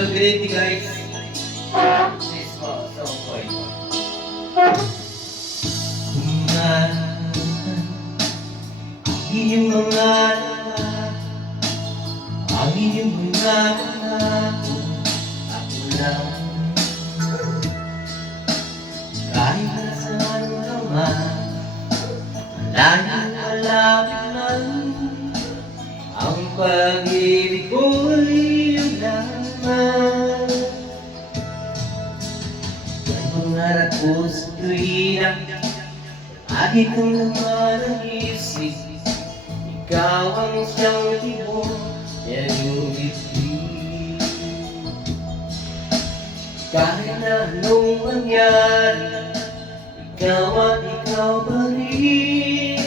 So good evening guys. This is song for you. Kung nga iyong mga ang iyong mga pangako, ako lang. Kahit na saan ka man, malapit man, ang pag-ibig ko'y iyong laman. Ang pangarap ko sa tuwina, lagi kong naman ang isip, ikaw ang siyang tibok, yan yung dibdib. Kahit na anong mangyari, ikaw at ikaw pa rin.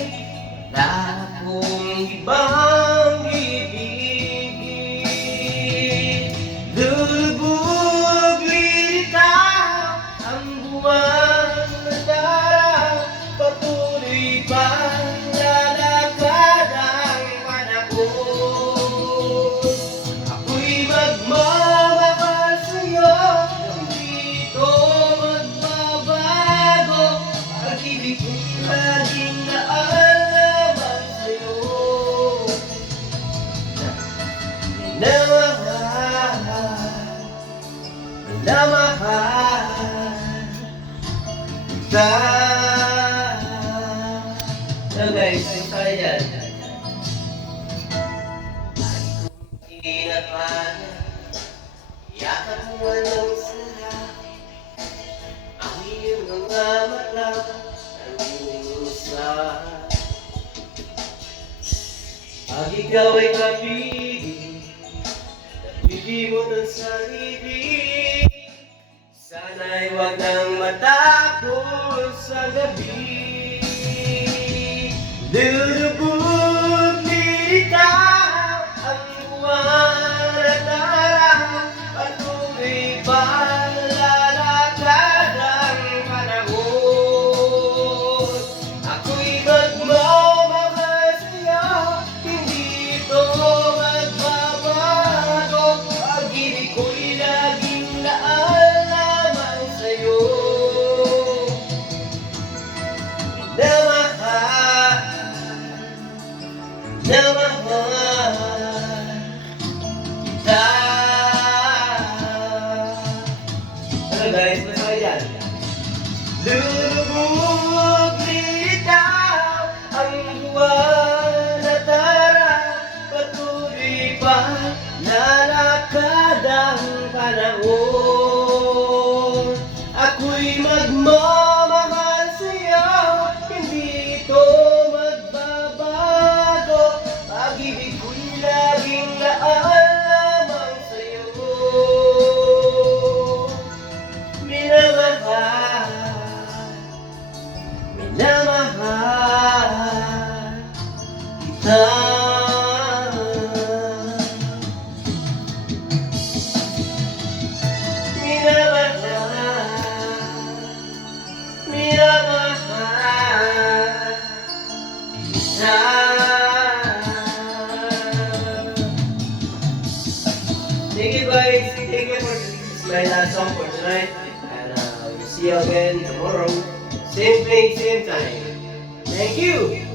Wala akong ibang ibigin. Lulubog litaw ang buwan na darang, patuloy pang lalakad ang panahon. Ako'y magmamahal sa'yo, hindi ito magbabago. Pag-ibig ko'y laging naalaman sa'yo. Minamahal kita. So guys, yung tayo dyan. Hindi na kaya, yakap mo ng sarap, ang iyong mga mata, ang iyong usap. Pag ikaw ay kapigil, nabibimot ang sarili, sana'y huwag nang matakot sa gabi. Lulubog litaw ang buwan at araw, patuloy pa lalakad ang panahon. Ako'y magmamahal sa'yo, hindi ito magbabago. Pag-ibig ko'y laging naalaman sa'yo. Minamahal kita. Ano guys, masaya dyan. Lulubog litaw ang buwan at araw, patuloy pa lalakad ang panahon. Ako'y magmamahal sa'yo, hindi ito magbabago. Pag-ibig ko'y laging naalaman sa'yo. Minamahal, minamahal kita. Minamahal kita. Thank you guys. Thank you for this is my last song for tonight. And we'll see you again tomorrow. Same place, same time. Thank you.